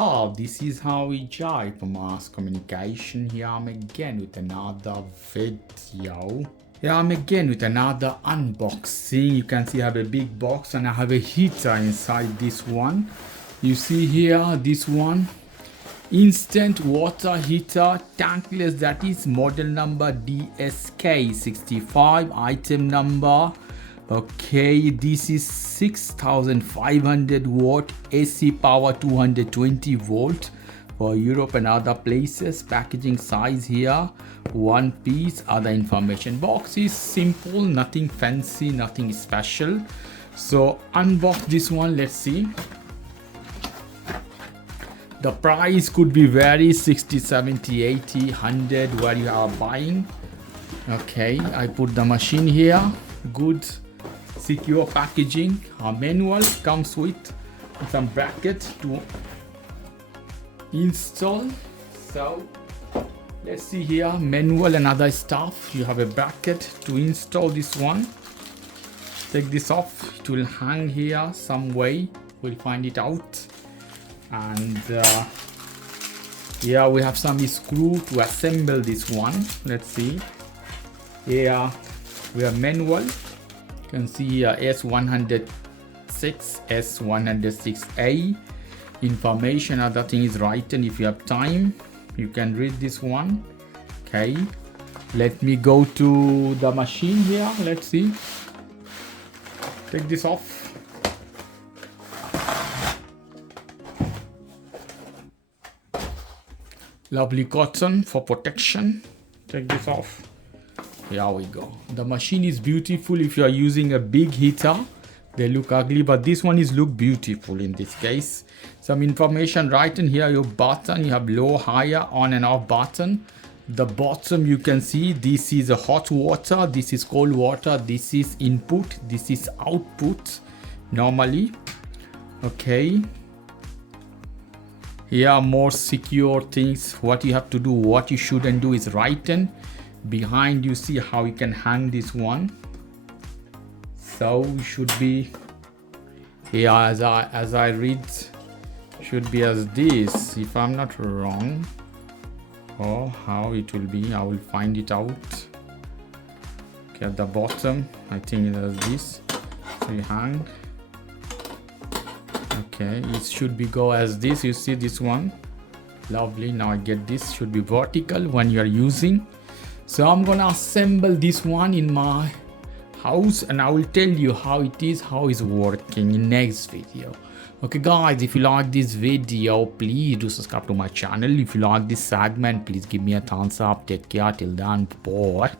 how this is how we jive mass communication. Here I'm again with another video. Here I'm again with another unboxing. You can see I have a big box and I have a heater inside this one. You see here this one, instant water heater tankless, that is model number DSK65, item number. Okay, this is 6500 watt AC power, 220 volt for Europe and other places. Packaging size here, one piece. Other information box is simple, nothing fancy, nothing special. So unbox this one, let's see. The price could be vary 60, 70, 80, 100 where you are buying. Okay, I put the machine here. Good secure packaging. Our manual comes with some bracket to install. So let's see here, manual and other stuff. You have a bracket to install this one. Take this off, it will hang here some way, we'll find it out. And here we have some screw to assemble this one. Let's see. Here we have manual. You can see here S106, S106A. Information, other thing is written. If you have time, you can read this one. Okay. Let me go to the machine here. Let's see. Take this off. Lovely cotton for protection. Take this off. Here we go. The machine is beautiful. If you are using a big heater, they look ugly, but this one is look beautiful in this case. Some information right in here. Your button, you have low, higher, on and off button. The bottom you can see this is a hot water, this is cold water, this is input, this is output normally. Okay. Here more secure things, what you have to do, what you shouldn't do is written. Behind you see how you can hang this one. So it should be here as I read, should be as this if I'm not wrong, or how it will be, I will find it out. Okay, at the bottom I think it is this, so you hang. Okay, it should be go as this. You see this one, lovely. Now I get this, should be vertical when you are using. So I'm gonna assemble this one in my house and I will tell you how it is, how it's working in next video. Okay guys, if you like this video, please do subscribe to my channel. If you like this segment, please give me a thumbs up. Take care, till then, bye.